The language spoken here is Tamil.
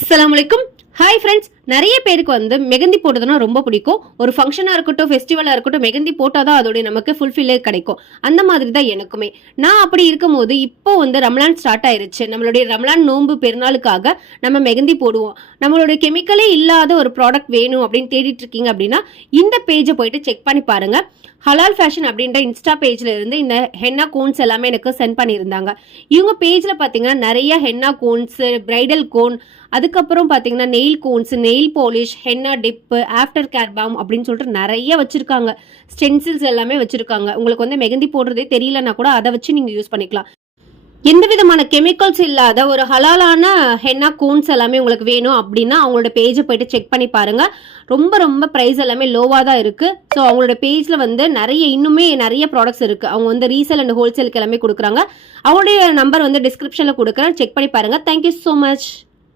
அஸ்ஸலாமுஅலைக்கும். ஹாய் ஃப்ரெண்ட்ஸ், நிறைய பேருக்கு வந்து மெகந்தி போட்டதுன்னா ரொம்ப பிடிக்கும். ஒரு ஃபங்க்ஷனாக இருக்கட்டும், ஃபெஸ்டிவலாக இருக்கட்டும், மெகந்தி போட்டால் தான் அதோடைய நமக்கு ஃபுல்ஃபில்லே கிடைக்கும். அந்த மாதிரி தான் எனக்குமே. நான் அப்படி இருக்கும்போது இப்போ வந்து ரமலான் ஸ்டார்ட் ஆயிருச்சு. நம்மளுடைய ரமலான் நோன்பு பெருநாளுக்காக நம்ம மெகந்தி போடுவோம். நம்மளுடைய கெமிக்கலே இல்லாத ஒரு ப்ராடக்ட் வேணும் அப்படின்னு தேடிட்டு இருக்கீங்க அப்படின்னா இந்த பேஜை போயிட்டு செக் பண்ணி பாருங்க. ஹலால் ஃபேஷன் அப்படின்ற இன்ஸ்டா பேஜ்ல இருந்து இந்த ஹென்னா கோன்ஸ் எல்லாமே எனக்கு சென்ட் பண்ணியிருந்தாங்க. இவங்க பேஜ்ல பார்த்தீங்கன்னா நிறைய ஹென்னா கோன்ஸ், பிரைடல் கோன், அதுக்கப்புறம் பார்த்தீங்கன்னா nail cones, nail polish, henna tip, after care balm அப்படின்னு சொல்லிட்டு நிறைய வச்சிருக்காங்க. ஸ்டென்சில்ஸ் எல்லாமே வச்சிருக்காங்க. உங்களுக்கு வந்து மெகந்தி போடுறதே தெரியலன்னா கூட அதை வச்சு நீங்க யூஸ் பண்ணிக்கலாம். எந்த விதமான கெமிக்கல்ஸ் இல்லாத ஒரு ஹலாலான ஹென்னா கோன்ஸ் எல்லாமே உங்களுக்கு வேணும் அப்படின்னா அவங்களோட பேஜை போயிட்டு செக் பண்ணி பாருங்க. ரொம்ப ரொம்ப ப்ரைஸ் எல்லாமே லோவாக தான் இருக்கு. ஸோ அவங்களோட பேஜில் வந்து இன்னுமே நிறைய ப்ராடக்ட்ஸ் இருக்கு. அவங்க வந்து ரீசேல் அண்ட் ஹோல்சேலுக்கு எல்லாமே கொடுக்குறாங்க. அவங்களுடைய நம்பர் வந்து டிஸ்கிரிப்ஷனில் கொடுக்குறேன், செக் பண்ணி பாருங்க. Thank you so much.